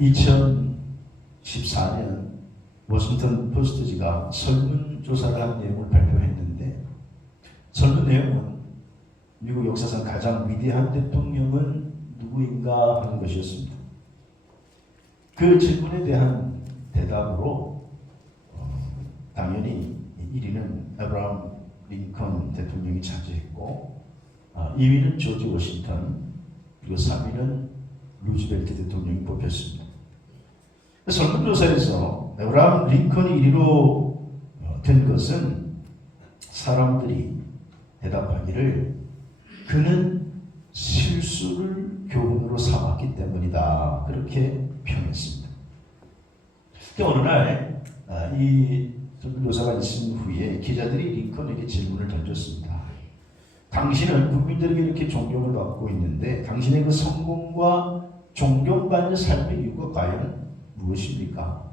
2014년 워싱턴 포스트지가 설문조사를 한 내용을 발표했는데, 설문 내용은 미국 역사상 가장 위대한 대통령은 누구인가 하는 것이었습니다. 그 질문에 대한 대답으로 당연히 1위는 에브라함 링컨 대통령이 차지했고, 2위는 조지 워싱턴, 그리고 3위는 루즈벨트 대통령이 뽑혔습니다. 설문조사에서 에브라함 링컨이 1위로 된 것은 사람들이 대답하기를 그는 실수를 교훈으로 삼았기 때문이다, 그렇게 표현했습니다. 어느 날 이 설문조사가 있은 후에 기자들이 링컨에게 질문을 던졌습니다. 당신은 국민들에게 이렇게 존경을 받고 있는데 당신의 그 성공과 존경받는 삶의 이유가 과연 무엇입니까?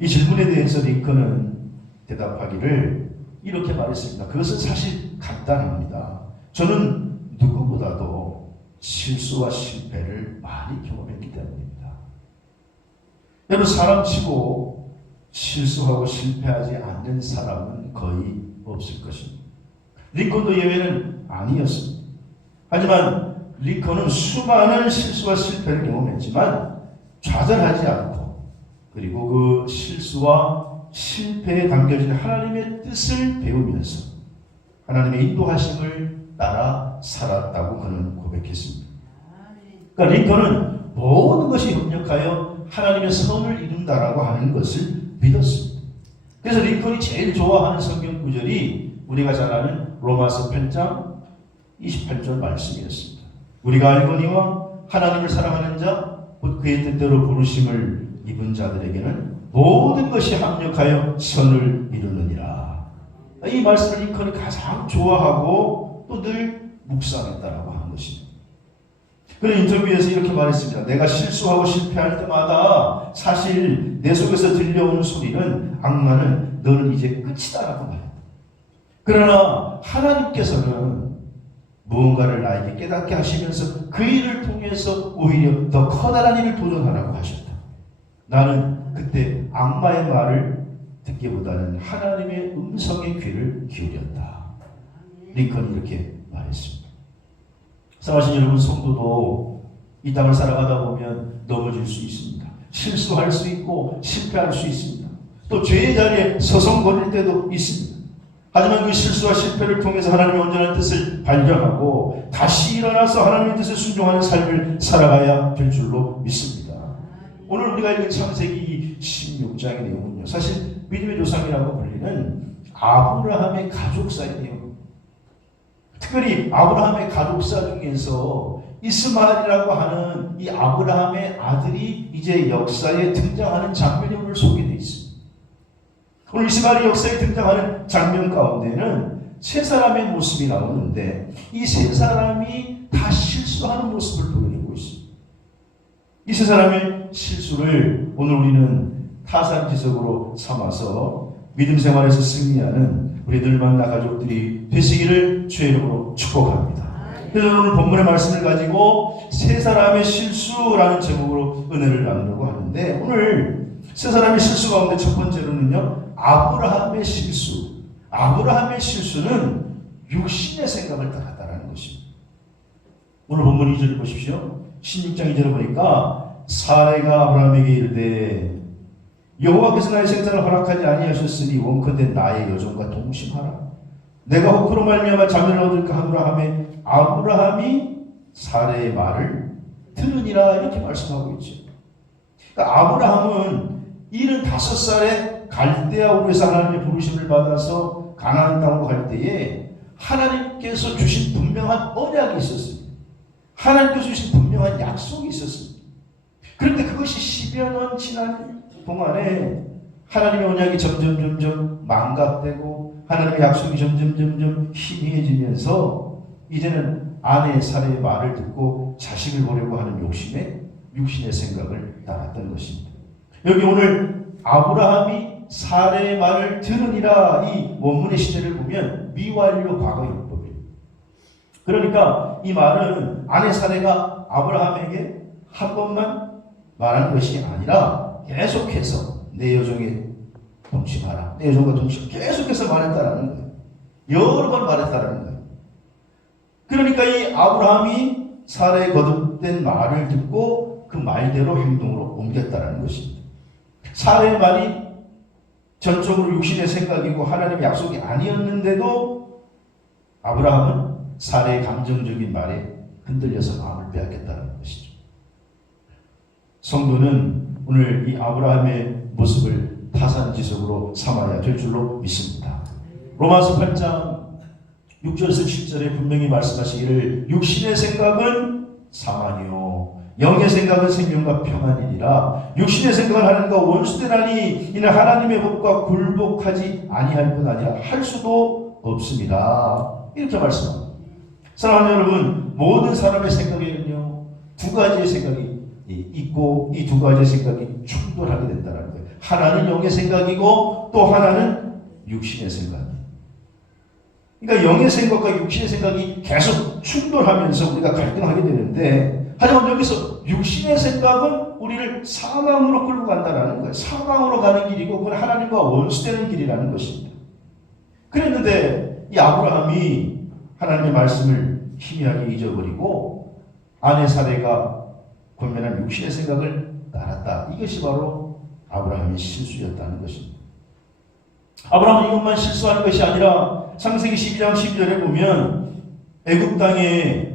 이 질문에 대해서 링컨은 대답하기를 이렇게 말했습니다. 그것은 사실 간단합니다. 저는 누구보다도 실수와 실패를 많이 경험했기 때문입니다. 여러분, 사람치고 실수하고 실패하지 않는 사람은 거의 없을 것입니다. 링컨도 예외는 아니었습니다. 하지만 링컨은 수많은 실수와 실패를 경험했지만 좌절하지 않고, 그리고 그 실수와 실패에 담겨진 하나님의 뜻을 배우면서 하나님의 인도하심을 따라 살았다고 그는 고백했습니다. 그러니까 링컨은 모든 것이 협력하여 하나님의 선을 이룬다라고 하는 것을 믿었습니다. 그래서 링컨이 제일 좋아하는 성경 구절이 우리가 잘 아는 로마서 8장 28절 말씀이었습니다. 우리가 알거니와 하나님을 사랑하는 자 곧 그의 뜻대로 부르심을 입은 자들에게는 모든 것이 합력하여 선을 이루느니라. 이 말씀을 링컨이 가장 좋아하고 또 늘 묵상했다라고 하는 것입니다. 그는 인터뷰에서 이렇게 말했습니다. 내가 실수하고 실패할 때마다 사실 내 속에서 들려오는 소리는, 악마는 너는 이제 끝이다라고 말했다. 그러나 하나님께서는 무언가를 나에게 깨닫게 하시면서 그 일을 통해서 오히려 더 커다란 일을 도전하라고 하셨다. 나는 그때 악마의 말을 듣기보다는 하나님의 음성의 귀를 기울였다. 링컨이 이렇게 말했습니다. 사랑하신 여러분, 성도도 이 땅을 살아가다 보면 넘어질 수 있습니다. 실수할 수 있고 실패할 수 있습니다. 또 죄의 자리에 서성거릴 때도 있습니다. 하지만 그 실수와 실패를 통해서 하나님의 온전한 뜻을 발견하고 다시 일어나서 하나님의 뜻에 순종하는 삶을 살아가야 될 줄로 믿습니다. 오늘 우리가 읽은 창세기 16장의 내용은요, 사실 믿음의 조상이라고 불리는 아브라함의 가족사의 내용입니다. 특별히 아브라함의 가족사 중에서 이스마엘이라고 하는 이 아브라함의 아들이 이제 역사에 등장하는 장면이 오늘 소개되어 있습니다. 오늘 이스마엘이 역사에 등장하는 장면 가운데는 세 사람의 모습이 나오는데 이 세 사람이 다 실수하는 모습을 보여주고 있습니다. 이 세 사람의 실수를 오늘 우리는 타산지석으로 삼아서 믿음 생활에서 승리하는 우리 늘만나 가족들이 되시기를 주의 이름으로 축복합니다. 그래서 오늘 본문의 말씀을 가지고 세 사람의 실수라는 제목으로 은혜를 나누려고 하는데, 오늘 세 사람의 실수 가운데 첫 번째로는요, 아브라함의 실수. 아브라함의 실수는 육신의 생각을 따랐다는 것입니다. 오늘 본문 2절을 보십시오. 16장 2절을 보니까 사레가 아브라함에게 이르되 여호와께서 나의 생사를 허락하지 아니하셨으니 원컨대 나의 여종과 동심하라. 내가 혹으로 말미암아 자녀를 얻을까 하노라 하매 아브라함이 사레의 말을 들으니라, 이렇게 말씀하고 있죠. 그러니까 아브라함은 75살에 갈대아 우르에서 하나님의 부르심을 받아서 가나안 땅으로 갈 때에 하나님께서 주신 분명한 언약이 있었습니다. 하나님께서 주신 분명한 약속이 있었습니다. 그런데 그것이 10여 년 지난 동안에 하나님의 언약이 점점 망각되고 하나님의 약속이 점점 희미해지면서 이제는 아내의 사례의 말을 듣고 자식을 보려고 하는 욕심에 육신의 생각을 따랐던 것입니다. 여기 오늘 아브라함이 사례의 말을 들으니라, 이 원문의 시제를 보면 미완료 과거율법이에요. 그러니까 이 말은 아내 사례가 아브라함에게 한 번만 말한 것이 아니라 계속해서 내 여종에 동침하라. 내 여종과 동침 계속해서 말했다라는 거예요. 여러 번 말했다라는 거예요. 그러니까 이 아브라함이 사라의 거듭된 말을 듣고 그 말대로 행동으로 옮겼다라는 것입니다. 사라의 말이 전적으로 육신의 생각이고 하나님의 약속이 아니었는데도 아브라함은 사라의 감정적인 말에 흔들려서 마음을 빼앗겼다는 것이죠. 성도는 오늘 이 아브라함의 모습을 타산지석으로 삼아야 될 줄로 믿습니다. 로마서 8장 6절에서 7절에 분명히 말씀하시기를 육신의 생각은 사망이요 영의 생각은 생명과 평안이니라. 육신의 생각은 하나님과 원수되나니 이는 하나님의 법과 굴복하지 아니할 뿐 아니라 할 수도 없습니다. 이렇게 말씀합니다. 사랑하는 여러분, 모든 사람의 생각에는요 두 가지의 생각이 있고 이 두 가지의 생각이 충돌하게 된다는 거예요. 하나는 영의 생각이고 또 하나는 육신의 생각이에요. 그러니까 영의 생각과 육신의 생각이 계속 충돌하면서 우리가 갈등하게 되는데, 하지만 여기서 육신의 생각은 우리를 사망으로 끌고 간다는 거예요. 사망으로 가는 길이고 그건 하나님과 원수되는 길이라는 것입니다. 그랬는데 이 아브라함이 하나님의 말씀을 희미하게 잊어버리고 아내 사레가 권면한 육신의 생각을 따랐다. 이것이 바로 아브라함의 실수였다는 것입니다. 아브라함은 이것만 실수하는 것이 아니라 창세기 12장 12절에 보면 애굽 땅에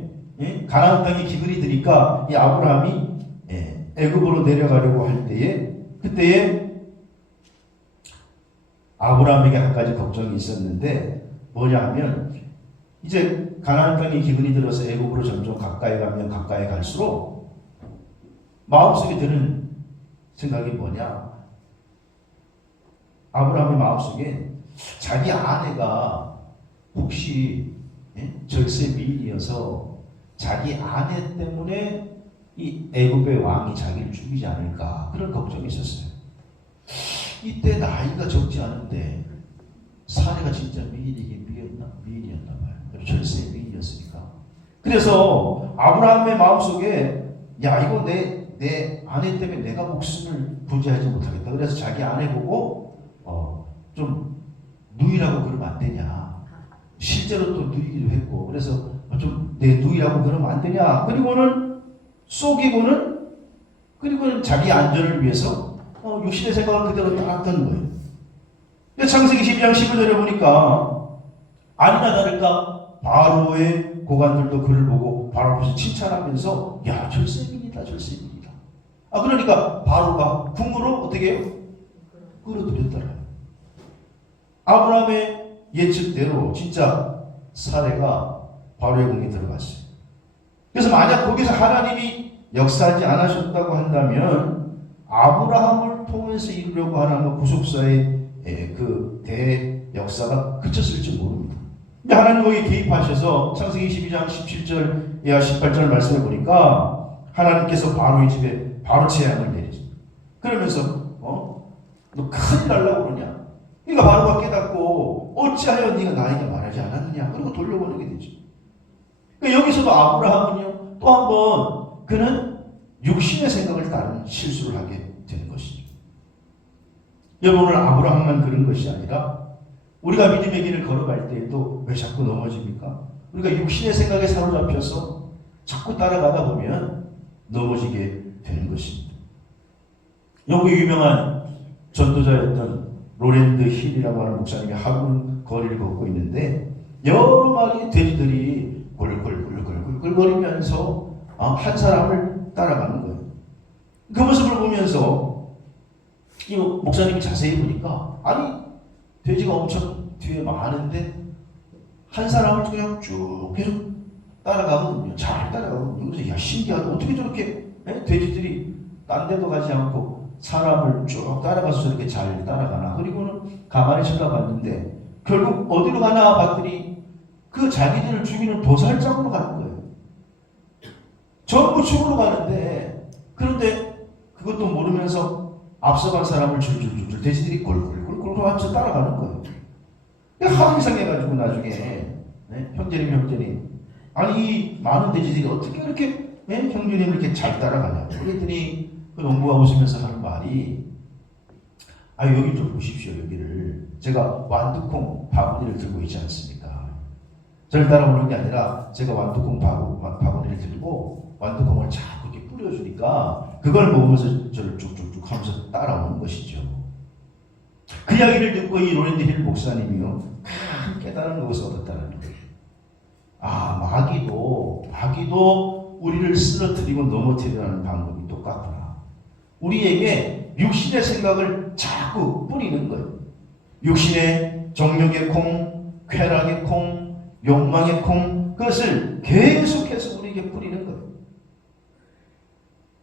가나안 땅에 기근이 드니까 이 아브라함이 애굽으로 내려가려고 할 때에 그때에 아브라함에게 한 가지 걱정이 있었는데 뭐냐 하면 이제 가나안 땅에 기근이 들어서 애굽으로 점점 가까이 가면 가까이 갈수록 마음속에 드는 생각이 뭐냐? 아브라함의 마음속에 자기 아내가 혹시 절세 미인이어서 자기 아내 때문에 이 애굽의 왕이 자기를 죽이지 않을까 그런 걱정이 있었어요. 이때 나이가 적지 않은데 사례가 진짜 미인이었나 봐요. 절세 미인이었으니까. 그래서 아브라함의 마음속에 야 이거 내 아내 때문에 내가 목숨을 부지하지 못하겠다. 그래서 자기 아내 보고 좀 누이라고 그러면 안 되냐. 실제로 또 누이기도 했고 그래서 좀 내 누이라고 그러면 안 되냐. 그리고는 그리고는 자기 안전을 위해서 육신의 생각을 그대로 따랐던 거예요. 창세기 12장 15절에 보니까 아니나 다를까 바로의 고관들도 그를 보고 바로 앞에서 칭찬하면서 야 절세민이다. 그러니까 바로가 궁으로 어떻게 해요? 끌어들였더라. 아브라함의 예측대로 진짜 사례가 바로의 궁에 들어갔어요. 그래서 만약 거기서 하나님이 역사하지 않으셨다고 한다면 아브라함을 통해서 이루려고 하는 구속사의 그 대역사가 그쳤을지 모릅니다. 근데 하나님 거기에 개입하셔서 창세기 12장 17절 이하 18절 말씀해 보니까 하나님께서 바로의 집에 바로 재앙을 내리죠. 그러면서 너 큰일 날라고 그러냐? 그러니까 바로가 깨닫고 어찌하여 네가 나에게 말하지 않았느냐? 그리고 돌려보내게 되죠. 그러니까 여기서도 아브라함은요 또 한 번 그는 육신의 생각을 따른 실수를 하게 되는 것이죠. 여러분 오늘 아브라함만 그런 것이 아니라 우리가 믿음의 길을 걸어갈 때에도 왜 자꾸 넘어집니까? 우리가 육신의 생각에 사로잡혀서 자꾸 따라가다 보면 넘어지게 되는 것입니다. 영국의 유명한 전도자였던 로랜드 힐이라고 하는 목사님이 하군 거리를 걷고 있는데 여러 마리의 돼지들이 꿀꿀꿀꿀꿀거리면서 한 사람을 따라가는 거예요. 그 모습을 보면서 이 목사님이 자세히 보니까 아니 돼지가 엄청 뒤에 많은데 한 사람을 그냥 쭉 계속 따라가거든요. 잘 따라가거든요. 그래서 야 신기하다. 어떻게 저렇게 돼지들이 딴 데도 가지 않고 사람을 쭉 따라가서 저렇게 잘 따라가나. 그리고는 가만히 쳐다봤는데 결국 어디로 가나 봤더니 그 자기들을 죽이는 도살장으로 가는 거예요. 전부 죽으러 가는데 그런데 그것도 모르면서 앞서간 사람을 줄줄줄줄 돼지들이 골골골골 하면서 따라가는 거예요. 하도 이상해가지고 나중에 형제님 아니 이 많은 돼지들이 어떻게 이렇게 형제님을 이렇게 잘 따라가냐. 그랬더니 그 농부가 웃으면서 하는 말이, 여기 좀 보십시오. 여기를 제가 완두콩 바구니를 들고 있지 않습니까? 저를 따라오는 게 아니라 제가 완두콩 바구니를 들고 완두콩을 자꾸 이렇게 뿌려주니까 그걸 먹으면서 저를 쭉쭉쭉 하면서 따라오는 것이죠. 그 이야기를 듣고 이 로랜드 힐 목사님이요, 큰 깨달은 것을 얻었다는 거예요. 마귀도 우리를 쓰러뜨리고 넘어뜨리는 방법이 똑같구나. 우리에게 육신의 생각을 자꾸 뿌리는 거예요. 육신의 정욕의 콩, 쾌락의 콩, 욕망의 콩, 그것을 계속해서 우리에게 뿌리는 거예요.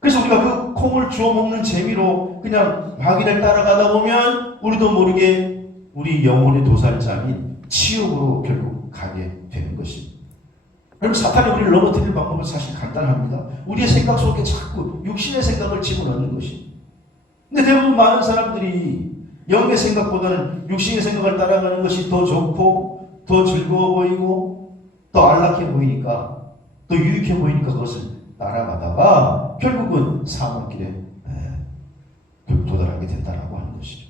그래서 우리가 그 콩을 주워 먹는 재미로 그냥 마귀를 따라가다 보면 우리도 모르게 우리 영혼의 도살장인 지옥으로 결국 가게 되는 것입니다. 그럼 사탄이 우리를 넘어뜨릴 방법은 사실 간단합니다. 우리의 생각 속에 자꾸 육신의 생각을 집어넣는 것입니다. 근데 대부분 많은 사람들이 영의 생각보다는 육신의 생각을 따라가는 것이 더 좋고 더 즐거워 보이고 더 안락해 보이니까, 더 유익해 보이니까 그것을 따라가다가 결국은 사망길에 도달하게 된다라고 하는 것이죠.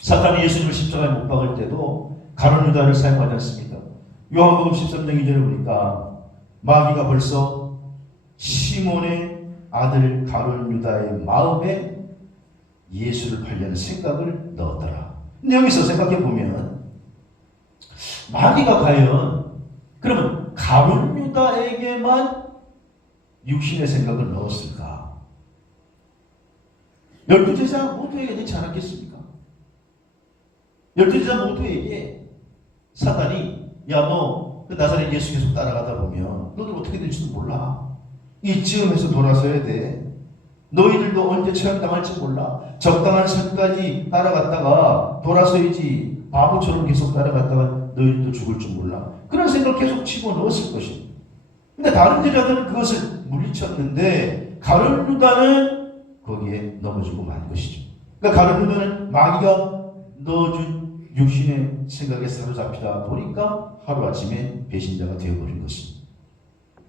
사탄이 예수님을 십자가에 못 박을 때도 가룟 유다를 사용하지 않습니까? 요한복음 13장 2절에 보니까 마귀가 벌써 시몬의 아들 가룟 유다의 마음에 예수를 팔려는 생각을 넣었더라. 근데 여기서 생각해 보면 마귀가 과연 그러면 가룟 유다에게만 육신의 생각을 넣었을까? 12제자 모두에게 넣지 않았겠습니까? 12제자 모두에게 사탄이, 너 그 나사렛 예수 계속 따라가다 보면 너들 어떻게 될지도 몰라. 이쯤에서 돌아서야 돼. 너희들도 언제 체험당할지 몰라. 적당한 삶까지 따라갔다가 돌아서야지. 바보처럼 계속 따라갔다가 너희들도 죽을 줄 몰라. 그런 생각을 계속 집어넣었을 것입니다. 근데 다른 제자들은 그것을 물리쳤는데 가룟 유다는 거기에 넘어지고 만 것이죠. 그러니까 가룟 유다는 마귀가 넣어준 육신의 생각에 사로잡히다 보니까 하루아침에 배신자가 되어버린 것입니다.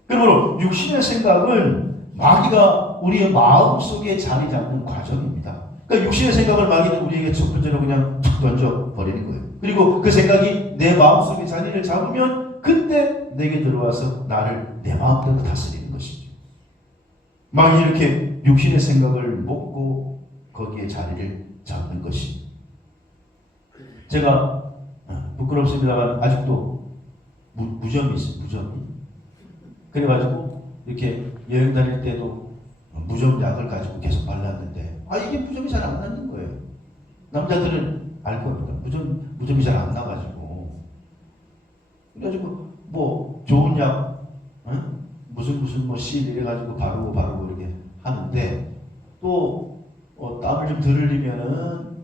그러므로 육신의 생각은 마귀가 우리의 마음속에 자리 잡는 과정입니다. 그러니까 육신의 생각을 마귀는 우리에게 첫 번째로 그냥 툭 던져버리는 거예요. 그리고 그 생각이 내 마음속에 자리를 잡으면 그때 내게 들어와서 나를 내 마음대로 다스리는 것이죠. 마귀는 이렇게 육신의 생각을 먹고 거기에 자리를 잡는 것입니다. 제가 부끄럽습니다만 아직도 무좀이 있어요. 무좀이. 그래가지고 이렇게 여행 다닐 때도 무좀약을 가지고 계속 발랐는데 이게 무좀이 잘 안 나는 거예요. 남자들은 알 겁니다. 무좀이 잘 안 나가지고. 그래가지고 뭐 좋은 약, 무슨 뭐 실 이래가지고 바르고 이렇게 하는데 또 땀을 좀 덜 흘리면은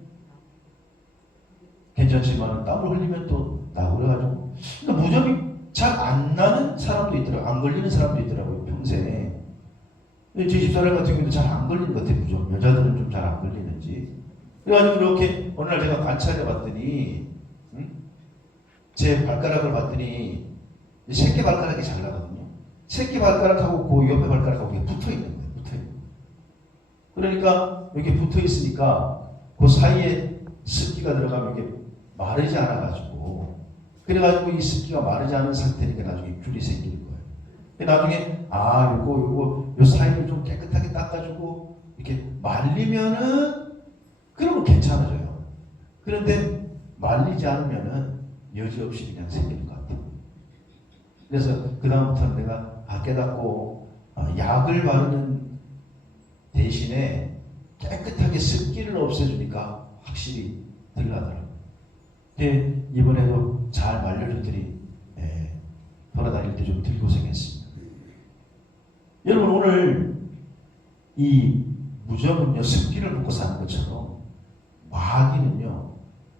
괜찮지만 땀을 흘리면 또 나고 그래가지고, 그러니까 무좀이 잘 안 나는 사람도 있더라고요. 안 걸리는 사람도 있더라고요, 평생에. 제 집사람 같은 경우도 잘 안 걸리는 것 같아요, 무좀. 여자들은 좀 잘 안 걸리는지. 그래가지고 이렇게 어느 날 제가 관찰해 봤더니, 제 발가락을 봤더니 새끼 발가락이 잘 나거든요. 새끼 발가락하고 그 옆에 발가락하고 붙어 있는 거예요, 붙어 있는. 그러니까 이렇게 붙어 있으니까 그 사이에 습기가 들어가면 이게 마르지 않아가지고, 그래가지고 이 습기가 마르지 않은 상태니까 나중에 균이 생기는 거예요. 나중에 요 사이를 좀 깨끗하게 닦아주고 이렇게 말리면은 그러면 괜찮아져요. 그런데 말리지 않으면은 여지없이 그냥 생기는 것 같아요. 그래서 그 다음부터는 내가 깨닫고 약을 바르는 대신에 깨끗하게 습기를 없애주니까 확실히 덜 나더라고요. 근데 이번에도 잘 말려줬더니 돌아다닐 때 좀 덜 고생했습니다. 여러분, 오늘 이 무좀은요, 습기를 먹고 사는 것처럼 마귀는요,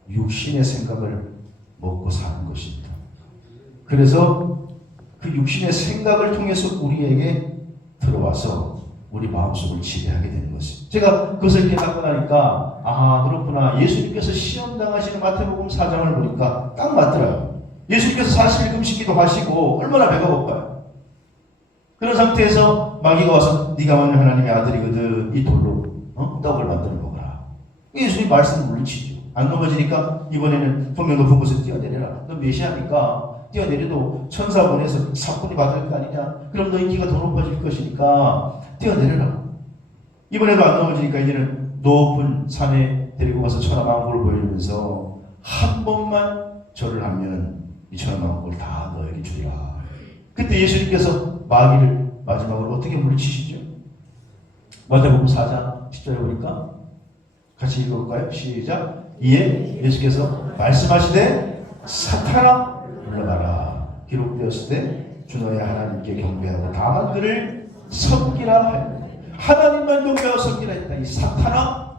육신의 생각을 먹고 사는 것입니다. 그래서 그 육신의 생각을 통해서 우리에게 들어와서 우리 마음속을 지배하게 되는 것입니다. 제가 그것을 깨닫고 나니까 그렇구나. 예수님께서 시험당하시는 마태복음 4장을 보니까 딱 맞더라고요. 예수님께서 40일 금식기도 하시고 얼마나 배가 고파요. 그런 상태에서 마귀가 와서 네가 만든 하나님의 아들이거든 이 돌로 떡을 만들어 먹어라. 예수님 말씀을 물리치죠. 안 넘어지니까 이번에는 분명 높은 곳에 뛰어내려라. 너 메시아니까 뛰어내려도 천사 보내서 사건이 받을 거 아니냐. 그럼 너 인기가 더 높아질 것이니까 뛰어내려라. 이번에도 안 넘어지니까 이제는 높은 산에 데리고 가서 천하만국을 보여주면서 한 번만 절을 하면 이 천하만국을 다 너에게 주리라. 그때 예수님께서 마귀를 마지막으로 어떻게 물리치시죠? 마태복음 4장 10절에 보니까 같이 읽어볼까요? 시작. 이에 예수께서 말씀하시되 사탄아 물러가라. 기록되었을 때 주 너의 하나님께 경배하고 다만 그를 섬기라 하였다. 하나님만 경배하고 섬기라 했다. 이 사탄아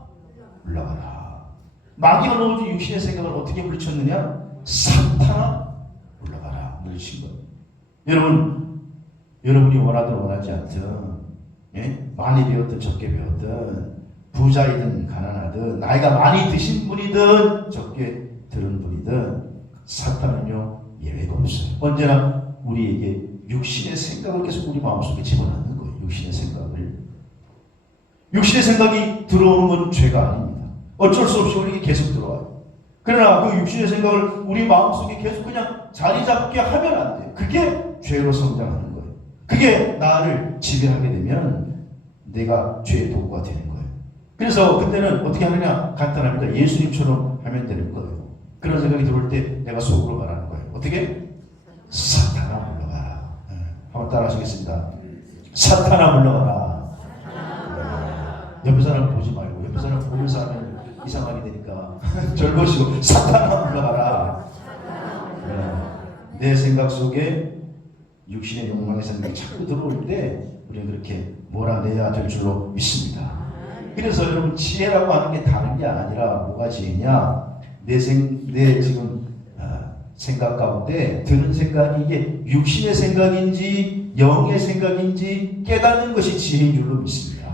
물러가라. 마귀가 너무 육신의 생각을 어떻게 물리쳤느냐? 사탄아 물러가라. 물리친 거예요. 여러분이 원하든 원하지 않든 많이 배웠든 적게 배웠든 부자이든 가난하든 나이가 많이 드신 분이든 적게 들은 분이든 사탄은요 예외가 없어요. 언제나 우리에게 육신의 생각을 계속 우리 마음속에 집어넣는 거예요. 육신의 생각을. 육신의 생각이 들어오는 건 죄가 아닙니다. 어쩔 수 없이 우리에게 계속 들어와요. 그러나 그 육신의 생각을 우리 마음속에 계속 그냥 자리 잡게 하면 안 돼요. 그게 죄로 성장하는 거예요. 그게 나를 지배하게 되면 내가 죄의 도구가 되는 거예요. 그래서 그때는 어떻게 하느냐? 간단합니다. 예수님처럼 하면 되는 거예요. 그런 생각이 들어올 때 내가 속으로 말하는 거예요. 어떻게? 사탄아 물러가라. 한번 따라 하시겠습니다. 사탄아 물러가라. 옆에 사람 보지 말고 옆에 사람 보면서 하면 이상하게 되니까 절 보시고 사탄아 물러가라. 내 생각 속에 육신의 욕망의 생각이 자꾸 들어올 때 우리는 그렇게 몰아내야 될 줄로 믿습니다. 그래서 여러분 지혜라고 하는 게 다른 게 아니라 뭐가 지혜냐? 내 지금 생각 가운데 드는 생각이 이게 육신의 생각인지 영의 생각인지 깨닫는 것이 지혜인 줄로 믿습니다.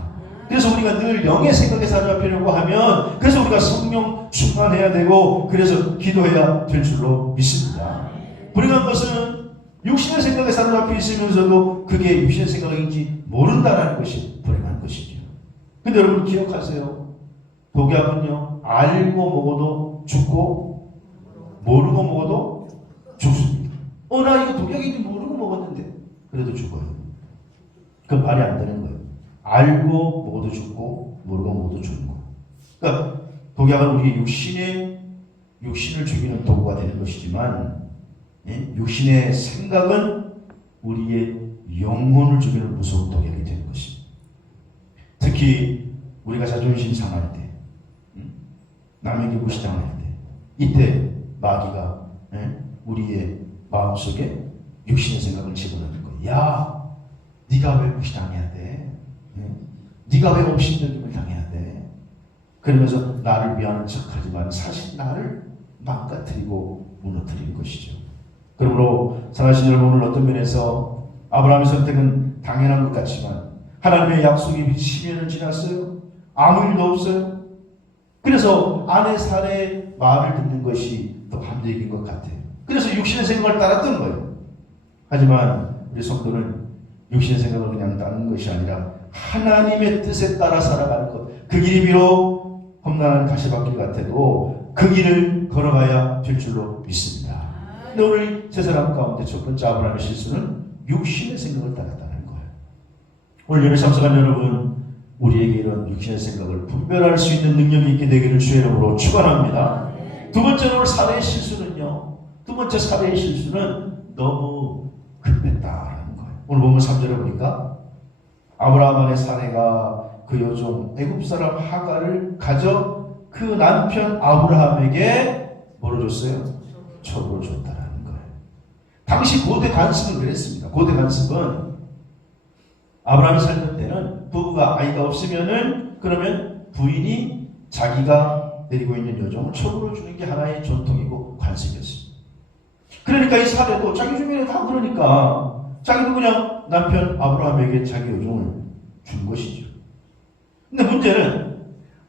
그래서 우리가 늘 영의 생각에 사로잡히려고 하면 그래서 우리가 성령 충만해야 되고 그래서 기도해야 될 줄로 믿습니다. 불행한 것은 육신의 생각에 사로잡혀 있으면서도 그게 육신의 생각인지 모른다는 것이 불행한 것이죠. 근데 여러분 기억하세요. 독약은요 알고 먹어도 죽고 모르고 먹어도 죽습니다. 나 이거 독약인지 모르고 먹었는데 그래도 죽어요. 그건 말이 안 되는 거예요. 알고 먹어도 죽고 모르고 먹어도 죽는 거예요. 그러니까 독약은 우리 육신을 죽이는 도구가 되는 것이지만 육신의 생각은 우리의 영혼을 죽이는 무서운 독약이 되는 것입니다. 특히 우리가 자존심 상할 때 남에게 무시당할 때 이때 마귀가 우리의 마음속에 육신의 생각을 집어넣는 거예요. 야, 네가 왜 무시당해야 돼? 네가 왜 업신여김을 당해야 돼? 그러면서 나를 위하는 척하지만 사실 나를 망가뜨리고 무너뜨리는 것이죠. 그러므로 사랑하신 여러분, 오늘 어떤 면에서 아브라함의 선택은 당연한 것 같지만 하나님의 약속이 10년은 지났어요. 아무 일도 없어요. 그래서 아내 사례의 말을 듣는 것이 더 합리적인 것 같아요. 그래서 육신의 생각을 따랐던 거예요. 하지만 우리 성도는 육신의 생각을 그냥 따르는 것이 아니라 하나님의 뜻에 따라 살아가는 것. 그 길이 비록 험난한 가시밭길 같아도 그 길을 걸어가야 될 줄로 믿습니다. 근데 오늘 세 사람 가운데 첫 번째 아브라함의 실수는 육신의 생각을 따랐다는 거예요. 오늘 예배 참석한 여러분, 우리에게 이런 육신의 생각을 분별할 수 있는 능력이 있게 되기를 주의 이름으로 축원합니다. 두 번째 오늘 사례의 실수는요. 두 번째 사례의 실수는 너무 급했다라는 거예요. 오늘 보면 3절에 보니까 아브라함 안의 사례가 그 여종 애굽 사람 하가를 가져 그 남편 아브라함에게 뭐를 줬어요? 첩으로 줬다라는 거예요. 당시 고대 관습은 그랬습니다. 고대 관습은 아브라함이 살던 때는 부부가 아이가 없으면은 그러면 부인이 자기가 데리고 있는 여종을 첩으로 주는 게 하나의 전통이고 관습이었습니다. 그러니까 이 사례도 자기 주변에 다 그러니까 자기도 그냥 남편 아브라함에게 자기 여종을 준 것이죠. 근데 문제는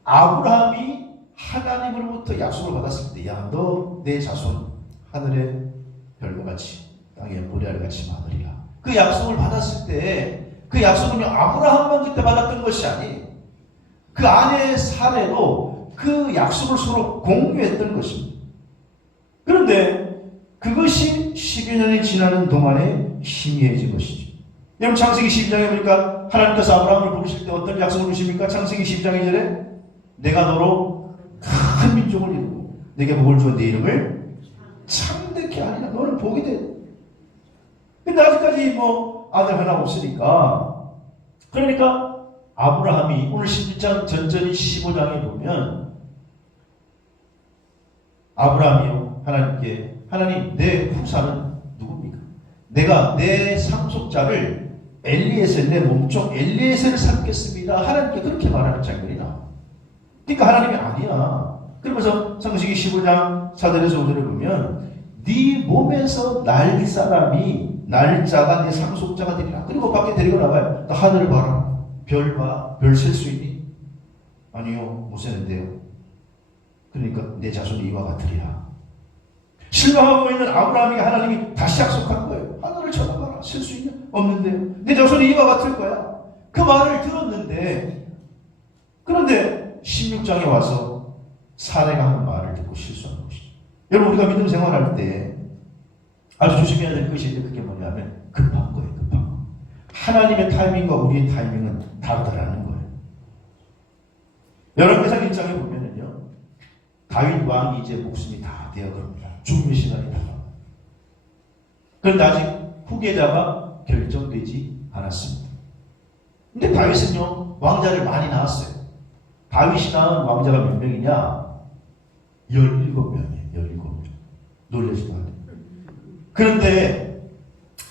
아브라함이 하나님으로부터 약속을 받았을 때, 야, 너 내 자손 하늘의 별과 같이 땅의 모래알 같이 많으리라. 그 약속을 받았을 때 그 약속은요 아브라함만 그때 받았던 것이 아니에요. 그 아내의 사례로 그 약속을 서로 공유했던 것입니다. 그런데 그것이 10여 년이 지나는 동안에 희미해진 것이죠. 여러분 창세기 12장에 보니까 하나님께서 아브라함을 부르실 때 어떤 약속을 주십니까? 창세기 12장 2절에 내가 너로 큰 민족을 이루고 내게 복을 주어 네 이름을 창대케 하리라. 너는 복이 돼. 근데 아직까지 아들 하나 없으니까 그러니까 아브라함이 오늘 11장 전전이 15장에 보면 아브라함이요 하나님께 하나님 내 후사는 누굽니까? 내가 내 상속자를 엘리에셀 내 몸종 엘리에셀을 삼겠습니다. 하나님께 그렇게 말하는 장면이 나와. 그러니까 하나님이 아니야. 그러면서 창세기 15장 4절에서 5절에 보면 네 몸에서 날 사람이 날짜가 내 상속자가 되리라. 그리고 밖에 데리고 나가요. 너 하늘을 봐라. 별 봐. 별 셀 수 있니? 아니요. 못 세는데요. 그러니까 내 자손이 이와 같으리라. 실망하고 있는 아브라함이 하나님이 다시 약속한 거예요. 하늘을 쳐다봐라. 셀 수 있냐? 없는데요. 내 자손이 이와 같을 거야. 그 말을 들었는데 그런데 16장에 와서 사례가 하는 말을 듣고 실수하는 것이죠. 여러분 우리가 믿음 생활할 때 아주 조심해야 될 것이 있는데 그게 뭐냐면 급한 거예요. 급한 거. 하나님의 타이밍과 우리의 타이밍은 다르다라는 거예요. 열왕기상 1장에 보면은요 다윗 왕이 이제 목숨이 다 되어갑니다. 죽음의 시간이 다가갑니다. 그런데 아직 후계자가 결정되지 않았습니다. 근데 다윗은요 왕자를 많이 낳았어요. 다윗이 낳은 왕자가 몇 명이냐? 17명이에요. 17명. 놀라지도 않아요. 그런데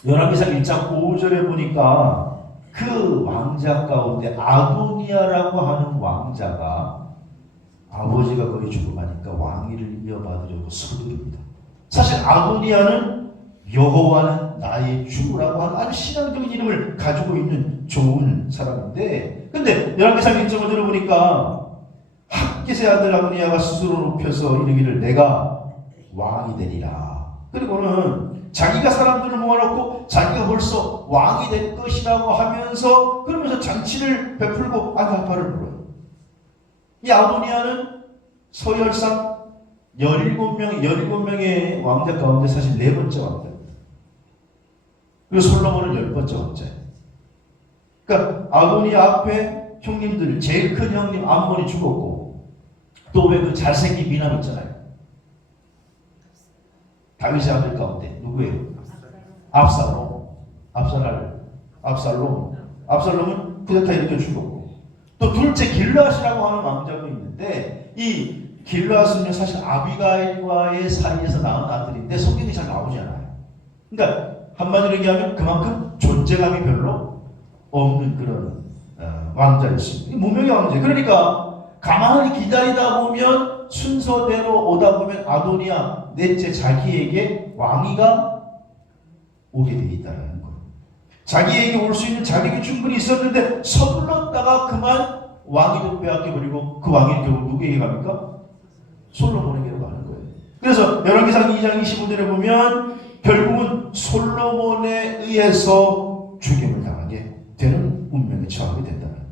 열왕기상 1장 5절에 보니까 그 왕자 가운데 아도니아라고 하는 왕자가 아버지가 거의 죽어가니까 왕위를 이어받으려고 서두릅니다. 사실 아도니아는 여호와는 나의 주라고 하는 아주 신앙적인 이름을 가지고 있는 좋은 사람인데 근데 열왕기상 1장 5절을 보니까 핫깃의 아들 아도니아가 스스로 높여서 이르기를 내가 왕이 되리라. 그리고는 자기가 사람들을 모아놓고 자기가 벌써 왕이 될 것이라고 하면서 그러면서 장치를 베풀고 아가파를 불어요. 이 아도니아는 서열상 17명의 왕자 가운데 사실 4번째 왕자입니다. 그리고 솔로몬은 10번째 왕자예요. 그러니까 아도니아 앞에 형님들 제일 큰 형님 암몬이 죽었고 또 왜 그 잘생긴 미남 있잖아요. 다윗의 아들 가운데 누구예요? 압살롬은 쿠데타 일으켜 죽었고 또 둘째 길르앗이라고 하는 왕자도 있는데 이 길르앗은 사실 아비가일과의 사이에서 낳은 아들인데 성경이 잘 나오지 않아요. 그러니까 한마디로 얘기하면 그만큼 존재감이 별로 없는 그런 왕자였습니다. 무명의 왕자. 그러니까 가만히 기다리다 보면 순서대로 오다 보면 아도니아 넷째 자기에게 왕위가 오게 되어 있다는 거예요. 자기에게 올 수 있는 자격이 충분히 있었는데 서둘렀다가 그만 왕위도 빼앗겨버리고 그 왕위는 결국 누구에게 갑니까? 솔로몬에게로 가는 거예요. 그래서 열왕기상 2장 25절에 보면 결국은 솔로몬에 의해서 죽임을 당하게 되는 운명에 처하게 된다는 거예요.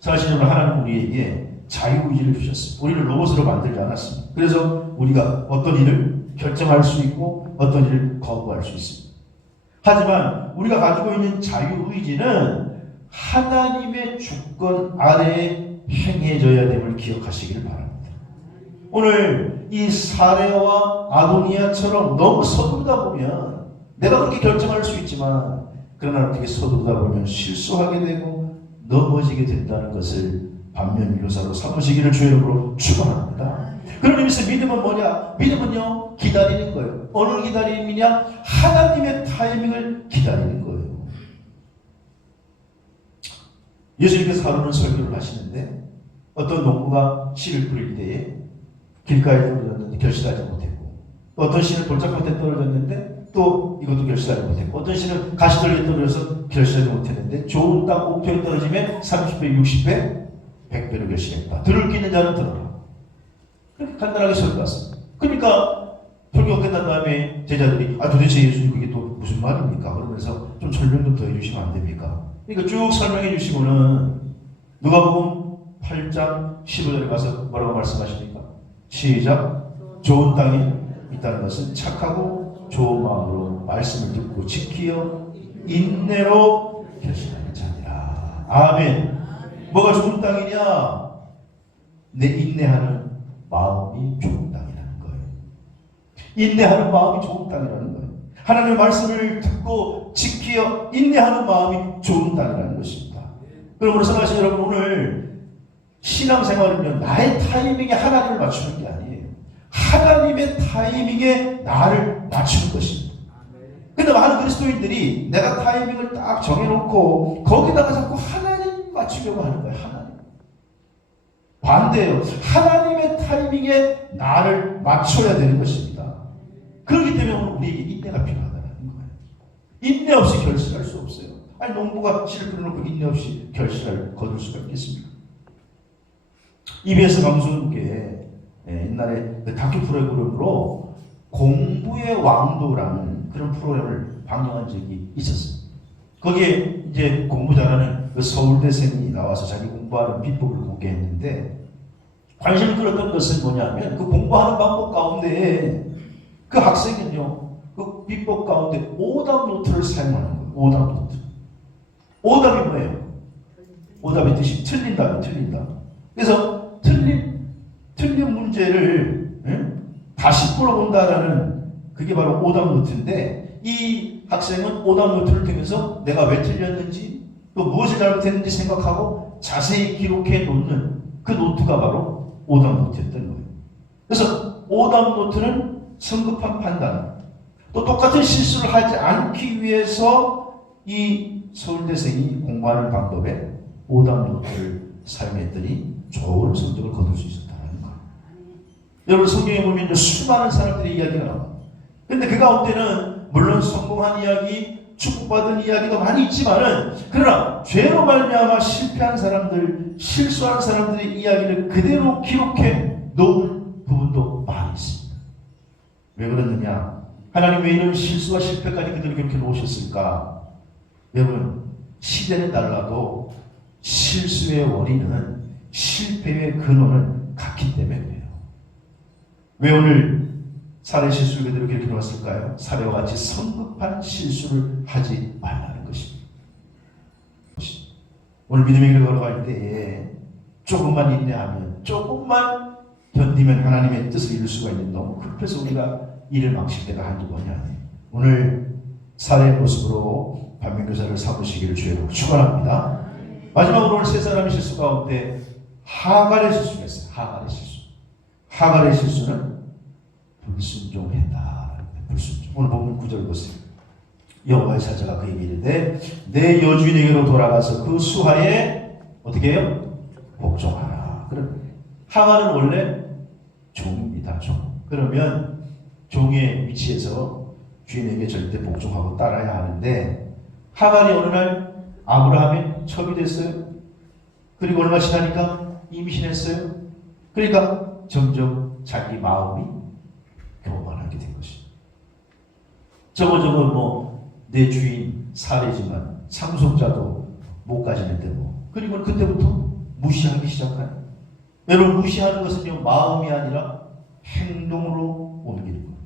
사실 오늘 하나님 우리에게 자유의지를 주셨습니다. 우리를 로봇으로 만들지 않았습니다. 그래서 우리가 어떤 일을 결정할 수 있고 어떤 일을 거부할 수 있습니다. 하지만 우리가 가지고 있는 자유의지는 하나님의 주권 아래에 행해져야 됨을 기억하시기를 바랍니다. 오늘 이 사레와 아도니아처럼 너무 서두르다 보면 내가 그렇게 결정할 수 있지만 그러나 어떻게 서두르다 보면 실수하게 되고 넘어지게 된다는 것을 반면 유사로 삼으시기를 주의 이름으로 축원합니다. 그런 의미에서 믿음은 뭐냐? 믿음은요 기다리는 거예요. 어느 기다림이냐? 하나님의 타이밍을 기다리는 거예요. 예수님께서 하루는 설교를 하시는데 어떤 농부가 씨를 뿌릴 때에 길가에 떨어졌는데 결실하지 못했고 또 어떤 씨는 돌짝밭에 떨어졌는데 또 이것도 결실하지 못했고 어떤 씨는 가시떨기에 떨어져서 결실하지 못했는데 좋은 땅 옥토에 떨어지면 30배, 60배, 100배로 결실했다. 들을 끼는 자는 들어라. 그렇게 간단하게 설교했습니다. 그러니까 설교가 끝난 다음에 제자들이 도대체 예수님 그게 또 무슨 말입니까? 그러면서 좀 설명 좀 더 해주시면 안 됩니까? 그러니까 쭉 설명해 주시고는 누가복음 8장 15절에 가서 뭐라고 말씀하십니까? 시작. 좋은 땅이 있다는 것은 착하고 좋은 마음으로 말씀을 듣고 지키어 인내로 결실하는 자니라. 아멘. 뭐가 좋은 땅이냐? 내 인내하는 마음이 좋은 땅이라는 거예요. 인내하는 마음이 좋은 땅이라는 거예요. 하나님의 말씀을 듣고 지키어 인내하는 마음이 좋은 땅이라는 것입니다. 그러므로 사랑하시는 여러분, 오늘 신앙생활은요, 나의 타이밍에 하나님을 맞추는 게 아니에요. 하나님의 타이밍에 나를 맞추는 것입니다. 근데 많은 그리스도인들이 내가 타이밍을 딱 정해놓고 거기다가 자꾸 하나님 맞추려고 하는 거예요. 하나님. 반대예요. 하나님의 타이밍에 나를 맞춰야 되는 것입니다. 그렇기 때문에 우리에게 인내가 필요하다는 거예요. 인내 없이 결실할 수 없어요. 아니, 농부가 씨를 뿌려놓고 인내 없이 결실을 거둘 수가 있겠습니까? EBS 방송국에 옛날에 그 다큐 프로그램으로 공부의 왕도라는 그런 프로그램을 방영한 적이 있었어요. 거기에 이제 공부 잘하는 그 서울대생이 나와서 자기 공부하는 비법을 공개했는데, 관심을 끌었던 것은 뭐냐면 그 공부하는 방법 가운데 그 학생은요, 그 비법 가운데 오답 노트를 사용하는 거예요. 오답 노트. 오답이 뭐예요? 오답의 뜻이 틀린다. 그래서 틀린 문제를 다시 풀어본다라는 그게 바로 오답 노트인데, 이 학생은 오답 노트를 통해서 내가 왜 틀렸는지 또 무엇을 잘못했는지 생각하고 자세히 기록해 놓는 그 노트가 바로 오답 노트였던 거예요. 그래서 오답 노트는 성급한 판단, 또 똑같은 실수를 하지 않기 위해서 이 서울대생이 공부하는 방법에 오답 노트를 사용했더니 좋은 성적을 거둘 수 있었다는 거예요. 여러분, 성경에 보면 수많은 사람들의 이야기가 나옵니다. 근데 그 가운데는 물론 성공한 이야기, 축복받은 이야기도 많이 있지만은, 그러나 죄로 말미암아 실패한 사람들, 실수한 사람들의 이야기를 그대로 기록해 놓은 부분도 많이 있습니다. 왜 그러느냐? 하나님 왜 이런 실수와 실패까지 그대로 기록해 놓으셨을까? 여러분, 시대는 달라도 실수의 원인은, 실패의 근원은 같기 때문에 그래요. 왜 오늘 사례 실수를 그대로 기록해 놓았을까요? 사례와 같이 성급한 실수를 하지 말라는 것입니다. 오늘 믿음의 길을 걸어갈 때에 조금만 인내하면, 조금만 견디면 하나님의 뜻을 이룰 수가 있는, 너무 급해서 우리가 일을 망칠 때가 한두 번이 아니에요. 오늘 사례의 모습으로 반면교사를 삼으시기를 주의로 축원합니다. 마지막으로 오늘 세 사람의 실수 가운데 하갈의 실수가 있어요. 하갈의 실수. 하갈의 실수는 불순종했다. 불순종. 오늘 보면 9절 보세요. 여호와의 사자가 그에게 이르되 내 여주인에게로 돌아가서 그 수하에 어떻게 해요? 복종하라. 그럼 하갈은 원래 종입니다. 종. 그러면 종의 위치에서 주인에게 절대 복종하고 따라야 하는데, 하갈이 어느 날 아브라함의 첩이 됐어요. 그리고 얼마 지나니까 임신했어요. 그러니까 점점 자기 마음이 교만하게 된 것입니다. 저거 내 주인 사례지만 상속자도 못 가지는데 그리고 그때부터 무시하기 시작해요. 여러분, 무시하는 것은요, 마음이 아니라 행동으로 옮기는 거예요.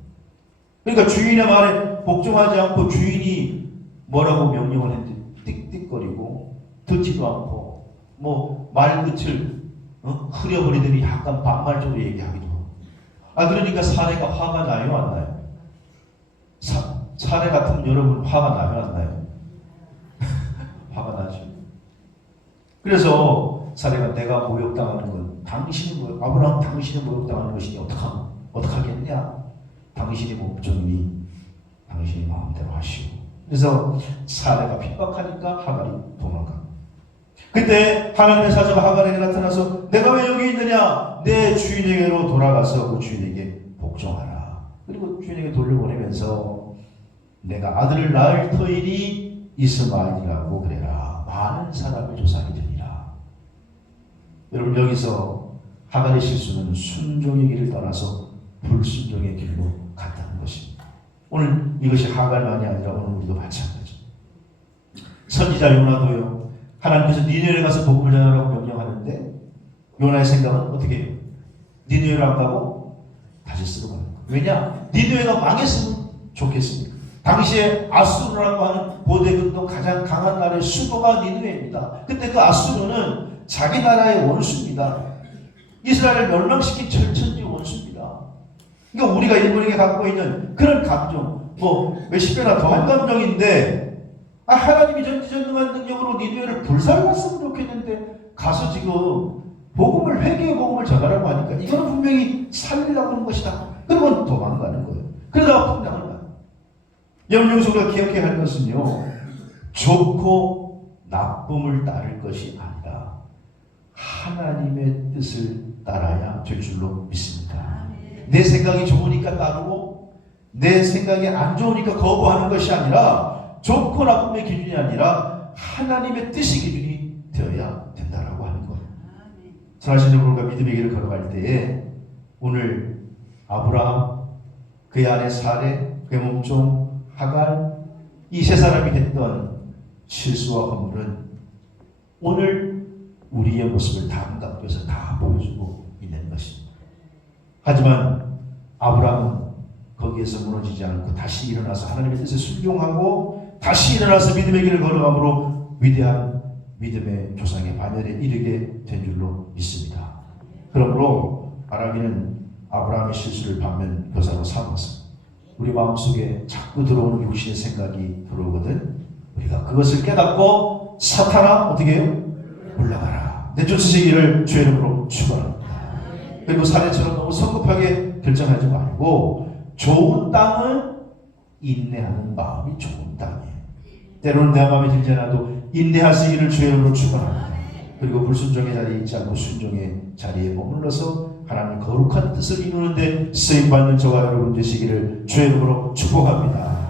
그러니까 주인의 말에 복종하지 않고 주인이 뭐라고 명령을 했는지 띡띡거리고 듣지도 않고 말끝을 흐려버리더니 약간 반말적으로 얘기하기도 하고. 그러니까 사례가 화가 나요, 안 나요? 사례 같으면 여러분 화가 나요, 안 나요? 화가 나죠. 그래서 사례가 내가 모욕당하는 건 아브라함 당신이 모욕당하는 것이니 어떡하겠냐? 당신이 목적이니 당신이 마음대로 하시오. 그래서 사례가 핍박하니까 하갈이 도망가. 그때 하나님의 사자가 하갈에게 나타나서 내가 왜 여기 있느냐? 내 주인에게로 돌아가서 그 주인에게 복종하라. 그리고 주인에게 돌려보내면서 내가 아들을 낳을 터이니 이스마엘이라고 그래라. 많은 사람을 조사하게 되리라. 여러분, 여기서 하갈의 실수는 순종의 길을 떠나서 불순종의 길로 갔다는 것입니다. 오늘 이것이 하갈만이 아니라 오늘 우리도 마찬가지. 선지자 요나도요. 하나님께서 니느웨에 가서 복음을 전하라고 명령하는데 요나의 생각은 어떻게 해요? 니느웨로 안 가고 다시스로 가는 거예요. 왜냐? 니느웨가 망했으면 좋겠습니까? 당시에 아수르라고 하는 고대근동 가장 강한 나라의 수도가 니느웨입니다. 근데 그 아수르는 자기 나라의 원수입니다. 이스라엘을 멸망시킨 철천지 원수입니다. 그러니까 우리가 일본에게 갖고 있는 그런 감정, 뭐 몇십 배나 더한 감정인데, 하나님이 전지전능한 능력으로 니느웨를 불살랐으면 좋겠는데 가서 지금 복음을, 회개의 복음을 전하라고 하니까 이거는 분명히 살리려고 하는 것이다. 그러면 도망가는 거예요. 그러다가 풍랑을 가요. 여러분, 우리가 기억해야 할 것은요, 좋고 나쁨을 따를 것이 아니라 하나님의 뜻을 따라야 될 줄로 믿습니다. 내 생각이 좋으니까 따르고 내 생각이 안 좋으니까 거부하는 것이 아니라, 좋고 나쁨의 기준이 아니라 하나님의 뜻이 기준이 되어야 된다라고 하는 거예요. 사실 우리가 믿음의 길을 걸어갈 때에 오늘 아브라함, 그의 아내 사레, 그의 몸종 하갈, 이 세 사람이 했던 실수와 허물은 오늘 우리의 모습을 담각해서 다 보여주고 있는 것입니다. 하지만 아브라함은 거기에서 무너지지 않고 다시 일어나서 하나님의 뜻에 순종하고 다시 일어나서 믿음의 길을 걸어감으로 위대한 믿음의 조상의 반열에 이르게 된 줄로 믿습니다. 그러므로 바라기는 아브라함의 실수를 반면 교사로 삼아서 우리 마음속에 자꾸 들어오는 육신의 생각이 들어오거든, 우리가 그것을 깨닫고 사탄아 어떻게 해요? 올라가라, 내쫓으시기를 주의 이름으로 축원합니다. 그리고 사례처럼 너무 성급하게 결정하지 말고 좋은 땅은 인내하는 마음이 좋은 땅이에요. 때로는 내 마음에 들지 않아도 인내하시기를 주의 이름으로 축원합니다. 그리고 불순종의 자리에 있지 않고 순종의 자리에 머물러서 하나님 거룩한 뜻을 이루는데 쓰임받는 저와 여러분 되시기를 주의 이름으로 축복합니다.